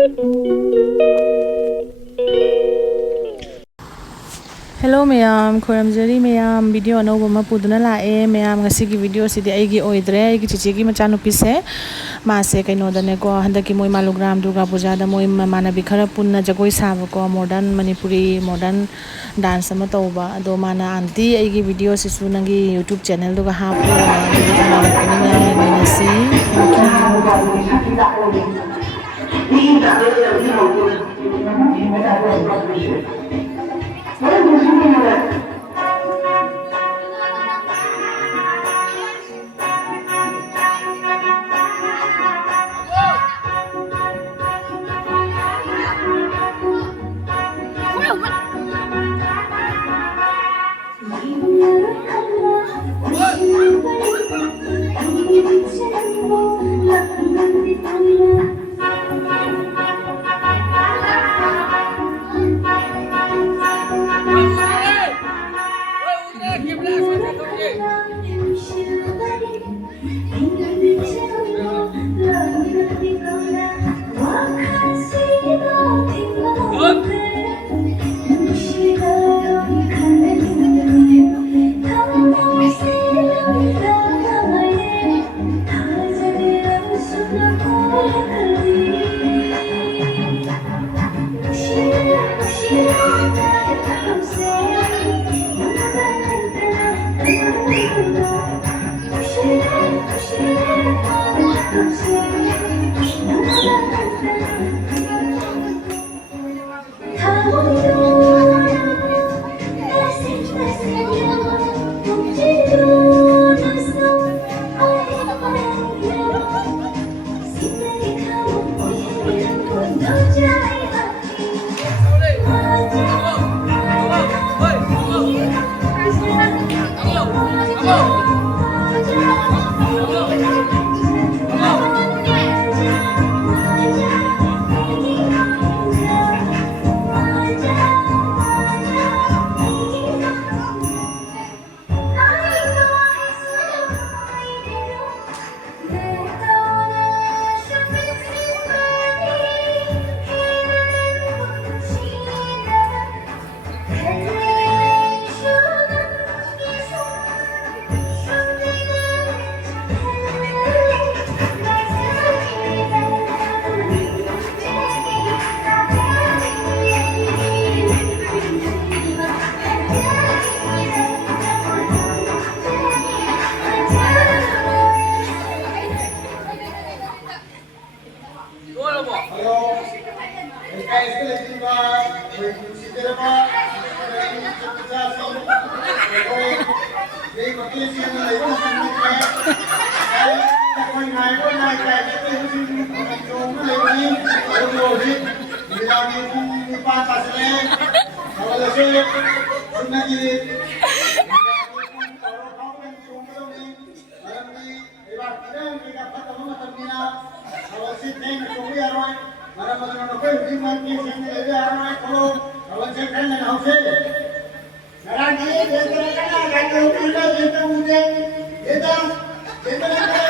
Hello mayam, khoramjari mayam, video anova ma puduna lae mayam ngasi ki video sidi aigi oidre aigi chichi ki machanupi se mase kaino dane ko handaki moi malugram durga puja da moi manabi khara punna jagoi saba ko modern manipuri modern dance ama tauba ado mana aunty aigi video sisu nangi YouTube channel duga hapu ngasi Gracias.